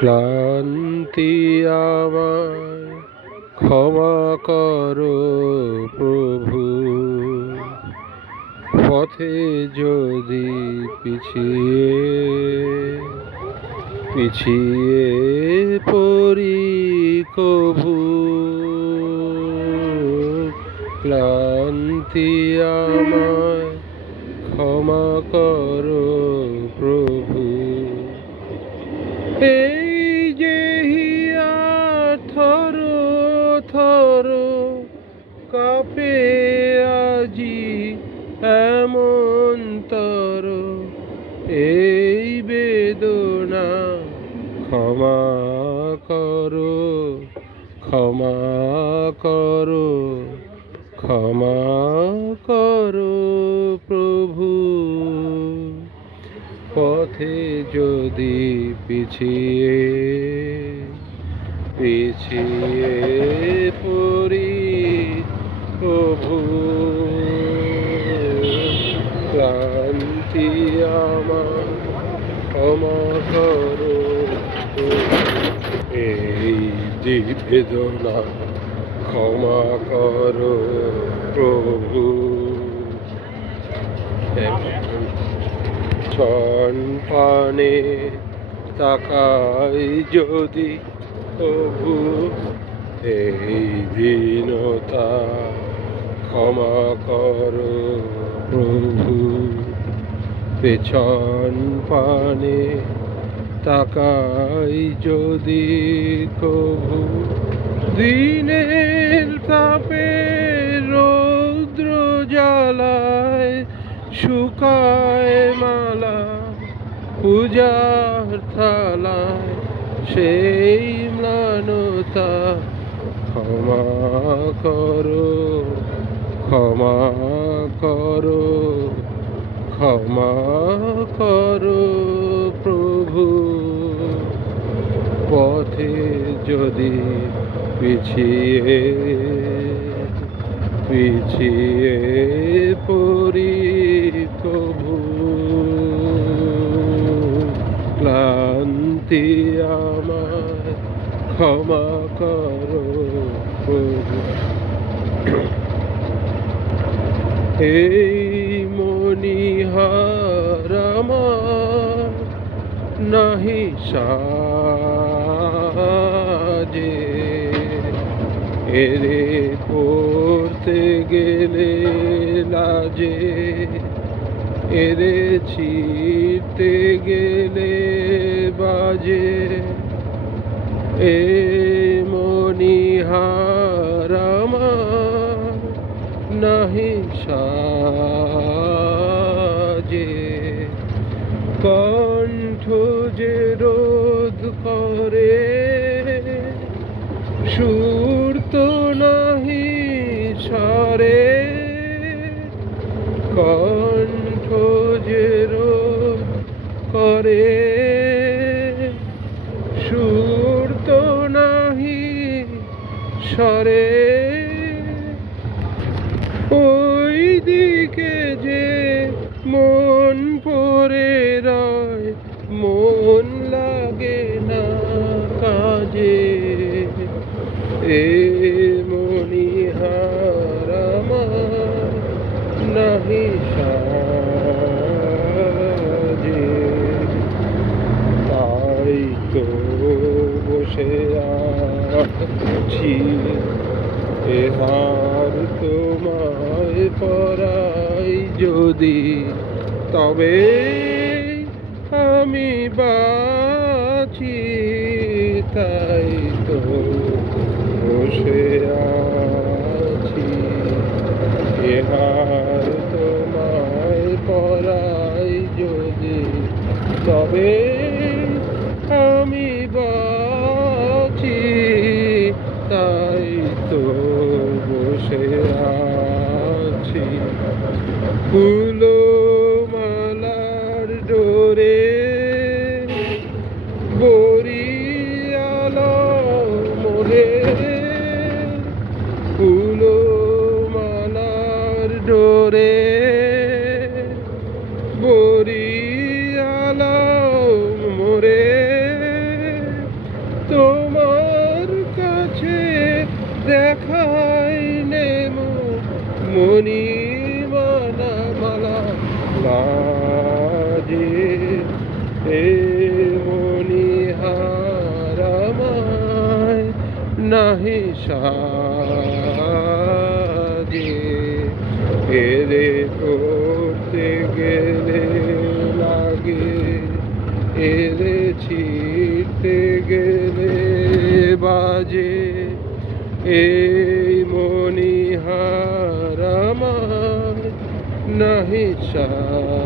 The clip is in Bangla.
ক্লান্তি আমায় ক্ষমা করো প্রভু, পথে যদি পিছিয়ে পড়ি কভু। ক্লান্তি আমায় ক্ষমা করো প্রভু। এই যে হিয়ার থর থর কাঁপে আজি এমন তর, এই বেদনা ক্ষমা করো, ক্ষমা করো, ক্ষমা করো প্রভু। পথে যদি পিছিয়ে পড়ি প্রভু। ক্লান্তি আমার ক্ষমা করো, এই যে বেদনা ক্ষমা করো প্রভু। ক্ষণ পানে তাকাই যদি প্রভু, এই দীনতা ক্ষমা করো প্রভু। পেছন পানে তাকাই যদি কভু, দিনের তাপে রৌদ্র জ্বালায় শুকায় মালা পূজার থালায়, সেই ম্লানতা ক্ষমা করো, ক্ষমা করো, ক্ষমা করো প্রভু। পথে যদি পিছিয়ে পড়ি কভু। ক্লান্তি আমায় ক্ষমা করো প্রভু। এই মনিহার আমার নাহি সাজে, এরে পড়তে গেলে লাজে, এরে ছিঁড়তে গেলে বাজে। এ মনিহার আমার নাহি সাজে, কণ্ঠ যে রোধ করে সুর তো নাহি সরে। কণ্ঠ যে রোধ করে সুর তো নাহি সরে। ওই দিকে যে মন পড়ে রয়, মন লাগে না কাজে। এ মনিহার আমার নাহি সাজে, তাই তো বসে আছি এহার তোমায় পরাই যদি, তবে আমি বাঁচি। তাই তো বসে আছি এহার তোমায় পরাই যদি, তবে আমি বাঁচি। তাই তো বসে আছি ফুলো মালার ডোরে বরিয়ালো মোরে। ফুলো মালার ডোরে বরিয়ালো মোরে। এ মনিহার আমায় নাহি সাজে, এরে করতে গেলে লাগে, এরে ছিঁড়তে গেলে বাজে, এই মনিহার আমায় নাহি সাজে।